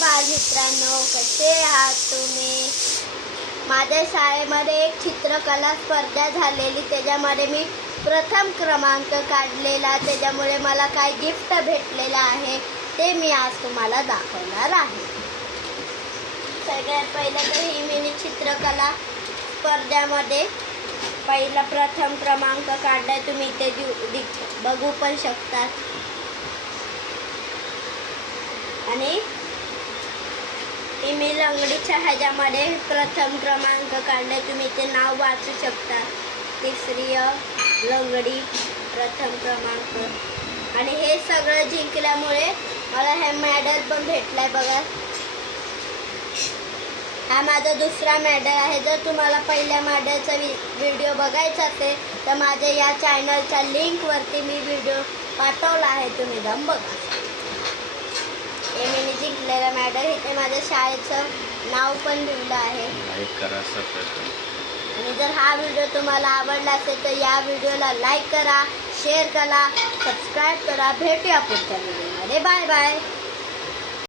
बालमित्रांनो, कसे आहात तुम्ही? माझ्या शाळेमध्ये एक चित्रकला स्पर्धा झालेली, त्याच्यामध्ये मी प्रथम क्रमांक काढलेला. त्याच्यामुळे मला काय गिफ्ट भेटलेलं आहे ते मी आज तुम्हाला दाखवणार आहे. सगळ्यात पहिलं तर ही मिनी चित्रकला स्पर्धेमध्ये पहिला प्रथम क्रमांक काढलाय. तुम्ही इथे बघू पण शकतात. आणि मी लंगडीच्या ह्याच्यामध्ये प्रथम क्रमांक काढले. तुम्ही ते नाव वाचू शकता. तिसरी लंगडी प्रथम क्रमांक. आणि हे सगळं जिंकल्यामुळे मला हे मेडल पण भेटलाय. बघा, हा माझा दुसरा मेडल आहे. जर तुम्हाला पहिल्या मेडलचा व्हिडिओ बघायचा असेल तर माझ्या या चॅनलच्या लिंकवरती मी व्हिडिओ पाठवला आहे, तुम्ही जाऊन बघा. हे मी जिंकलेला मेडल, इथे माझ्या शाळेचं नाव पण लिहिलं आहे. लाईक करा, सबस्क्राईब. आणि जर हा व्हिडिओ तुम्हाला आवडला असेल तर या व्हिडिओला लाईक करा, शेअर करा, सबस्क्राईब करा. भेटूया पुढच्या व्हिडिओमध्ये. Bye bye.